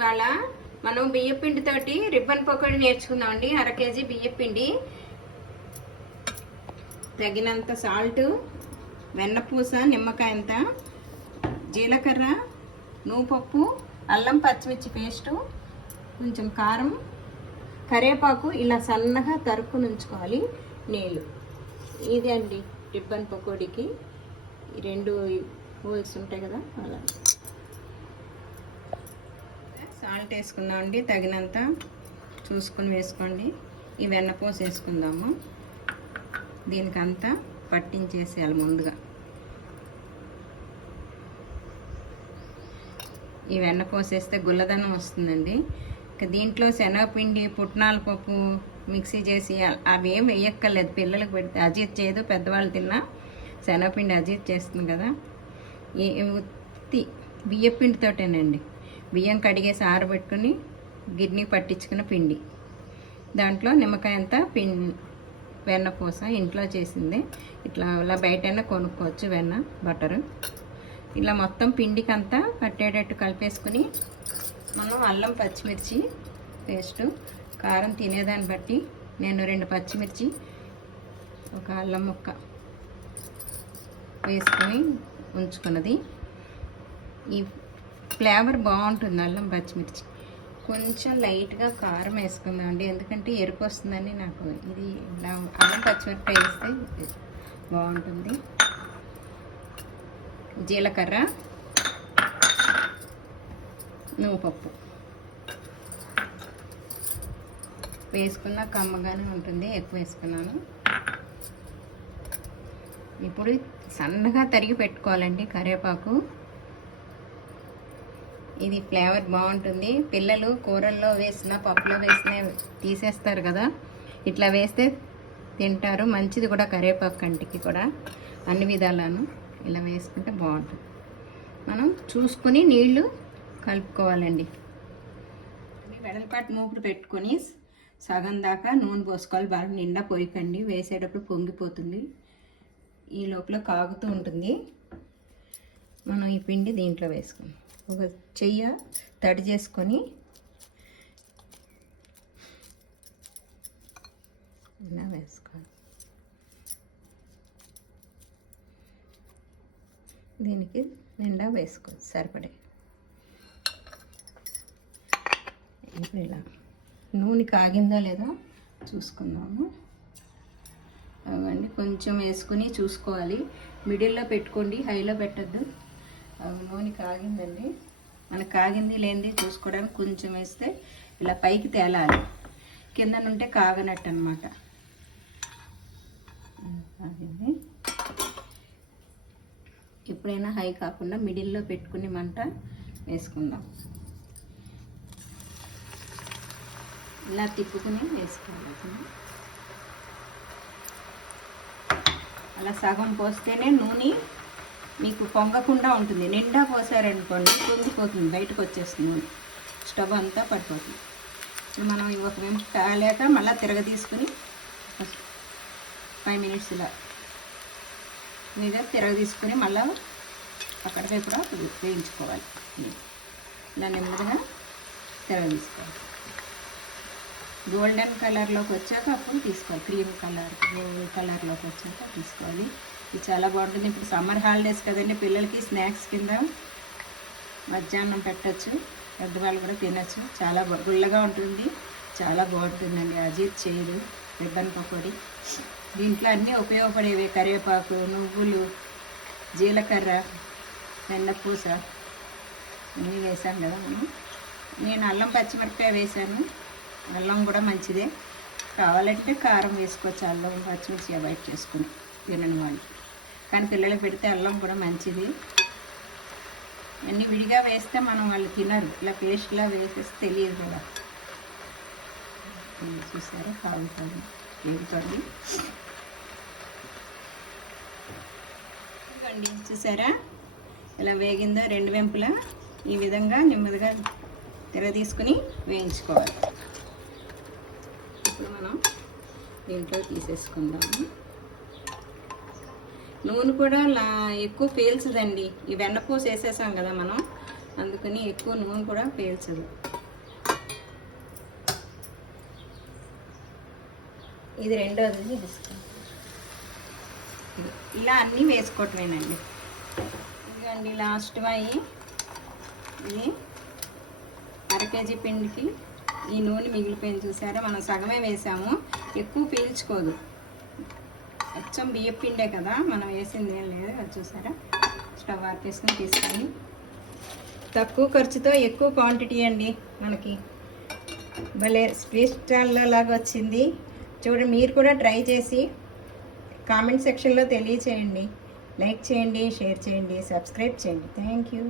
ఇవాళ మనం బియ్యపిండి తోటి రిబ్బన్ పకోడీ నేర్చుకుందామండి. 1/2 కేజీ బియ్యపిండి, తగినంత సాల్ట్, వెన్నపూస నిమ్మకాయంత, జీలకర్ర, నువ్వుపప్పు, అల్లం పచ్చిమిర్చి పేస్టు, కొంచెం కారం, కరివేపాకు ఇలా సన్నగా తరుక్కుని ఉంచుకోవాలి. నీళ్ళు. ఇది అండి రిబ్బన్ పకోడీకి 2 హోల్స్ ఉంటాయి కదా అలా. సాల్ట్ వేసుకుందామండి, తగినంత చూసుకొని వేసుకోండి. ఈ వెన్నపూస వేసుకుందాము. దీనికంతా పట్టించేసేయాలి ముందుగా. ఈ వెన్నపూస వేస్తే గుల్లదనం వస్తుందండి. ఇక దీంట్లో శనగపిండి, పుట్నాల పప్పు మిక్సీ చేసి అవి ఏం వేయక్కర్లేదు. పిల్లలకు పెడితే అజీర్తి చేయదు, పెద్దవాళ్ళు తిన్నా శనగపిండి అజీర్తి చేస్తుంది కదా. ఉత్తి బియ్యపిండితోటేనండి. బియ్యం కడిగేసి ఆరబెట్టుకుని గిన్నె పట్టించుకున్న పిండి, దాంట్లో నిమ్మకాయ అంతా వెన్నపూస ఇంట్లో చేసింది. ఇలా బయటైనా కొనుక్కోవచ్చు వెన్న, బటరు. ఇలా మొత్తం పిండికి అంతా పట్టేటట్టు కలిపేసుకుని మనం అల్లం పచ్చిమిర్చి పేస్టు, కారం తినేదాన్ని బట్టి నేను 2 పచ్చిమిర్చి, ఒక అల్లం ముక్క వేసుకొని ఉంచుకున్నది. ఈ ఫ్లేవర్ బాగుంటుంది అల్లం పచ్చిమిర్చి. కొంచెం లైట్గా కారం వేసుకుందామండి, ఎందుకంటే ఎరుపు వస్తుందని. నాకు ఇది అల్లం పచ్చిమిరపకాయ వేస్తే బాగుంటుంది. జీలకర్ర, నువ్వుపప్పు వేసుకున్న కమ్మగానే ఉంటుంది, ఎక్కువ వేసుకున్నాను. ఇప్పుడు సన్నగా తరిగి పెట్టుకోవాలండి కరివేపాకు. ఇది ఫ్లేవర్ బాగుంటుంది. పిల్లలు కూరల్లో వేసిన, పప్పులో వేసిన తీసేస్తారు కదా, ఇట్లా వేస్తే తింటారు. మంచిది కూడా కరివేపాకు, కంటికి కూడా అన్ని విధాలను ఇలా వేసుకుంటే బాగుంటుంది. మనం చూసుకుని నీళ్లు కలుపుకోవాలండి. వెడల్పాటి మూకుడు పెట్టుకొని సగం దాకా నూనె పోసుకోవాలి. బాగా నిండా పోయకండి, వేసేటప్పుడు పొంగిపోతుంది. ఈ లోపల కాగుతూ ఉంటుంది. మనం ఈ పిండి దీంట్లో వేసుకుందాం. ఒక చెయ్య తడి చేసుకొని ఇలా వేసుకోవాలి. దీనికి నిండా వేసుకోవచ్చు సరిపడే. ఇప్పుడు ఇలా నూనె కాగిందా లేదా చూసుకుందాము. అవండి కొంచెం వేసుకుని చూసుకోవాలి. మిడిల్లో పెట్టుకోండి, హైలో పెట్టద్దు. నూనె కాగిందండి. మనకు కాగింది లేనిది చూసుకోవడానికి కొంచెం వేస్తే ఇలా పైకి తేలాలి. కింద నుంటే కాగనట్టు అనమాట. కాగింది. ఎప్పుడైనా హై కాకుండా మిడిల్లో పెట్టుకుని మంట వేసుకుందాం. ఇలా తిప్పుకుని వేసుకోవాలి. అలా సగం పోస్తేనే నూనె మీకు పొంగకుండా ఉంటుంది. నిండా పోసారనుకోండి పొంగిపోతుంది, బయటకు వచ్చేస్తుంది నూనె, స్టవ్ అంతా పడిపోతుంది. మనం ఒక నిమిషం కాలేక మళ్ళీ తిరగదీసుకుని 5 మినిట్స్ ఇలా మీద తిరగదీసుకుని మళ్ళీ అక్కడికి కూడా వేయించుకోవాలి. ఇలా నెమ్మదిగా తిరగదీసుకోవాలి. గోల్డెన్ కలర్లోకి వచ్చాక అప్పుడు తీసుకోవాలి. క్రీమ్ కలర్, గోల్డ్ కలర్లోకి వచ్చాక తీసుకోవాలి. ఇది చాలా బాగుంటుంది. ఇప్పుడు సమ్మర్ హాలిడేస్ కదండి, పిల్లలకి స్నాక్స్ కింద మధ్యాహ్నం పెట్టచ్చు, పెద్దవాళ్ళు కూడా తినచ్చు. చాలా గుల్లగా ఉంటుంది, చాలా బాగుంటుందండి. అజీర్తి చేయదు రిబ్బన్ పకోడీ. దీంట్లో అన్నీ ఉపయోగపడేవి. కరివేపాకు, నువ్వులు, జీలకర్ర, వెన్నపూస అన్నీ వేసాం కదా మనం. నేను అల్లం పచ్చిమిరపకాయ వేసాను. అల్లం కూడా మంచిదే. కావాలంటే కారం వేసుకోవచ్చు. అల్లం పచ్చిమిర్చి అవాయిడ్ చేసుకుని తినని వాళ్ళు, కానీ పిల్లలకు పెడితే అల్లం కూడా మంచిది. అన్నీ విడిగా వేస్తే మనం వాళ్ళు తినరు. ఇలా పేస్ట్లా వేసేసి తెలియదు కూడా. చూసారా కాగుతుంది, వేగుతుంది. ఇవ్వండి చూసారా ఇలా వేగిందో. 2 వెంపులా ఈ విధంగా నెమ్మదిగా తీసుకుని వేయించుకోవాలి. ఇప్పుడు మనం దీంట్లో తీసేసుకుందాము. నూనె కూడా ఎక్కువ పీల్చదండి. ఈ వెన్నపూస వేసేసాం కదా మనం, అందుకని ఎక్కువ నూనె కూడా పీల్చదు. ఇది రెండోది చూపిస్తాను. ఇలా అన్నీ వేసుకోవటమేనండి. ఇదిగోండి లాస్ట్ అయ్యి ఇది 1/2 కేజీ పిండికి ఈ నూనె మిగిలిపోయింది చూసారా. మనం సగమే వేసాము, ఎక్కువ పీల్చుకోదు. అచ్చం బియ్యం పిండే కదా, మనం వేసింది ఏం లేదు. అది చూసారా. స్టవ్ ఆపేసుకుని తీసుకొని తక్కువ ఖర్చుతో ఎక్కువ క్వాంటిటీ అండి. మనకి భలే స్వీట్ స్టాల్లో లాగా వచ్చింది. చూడండి, మీరు కూడా ట్రై చేసి కామెంట్ సెక్షన్లో తెలియచేయండి. లైక్ చేయండి, షేర్ చేయండి, సబ్స్క్రైబ్ చేయండి. Thank you.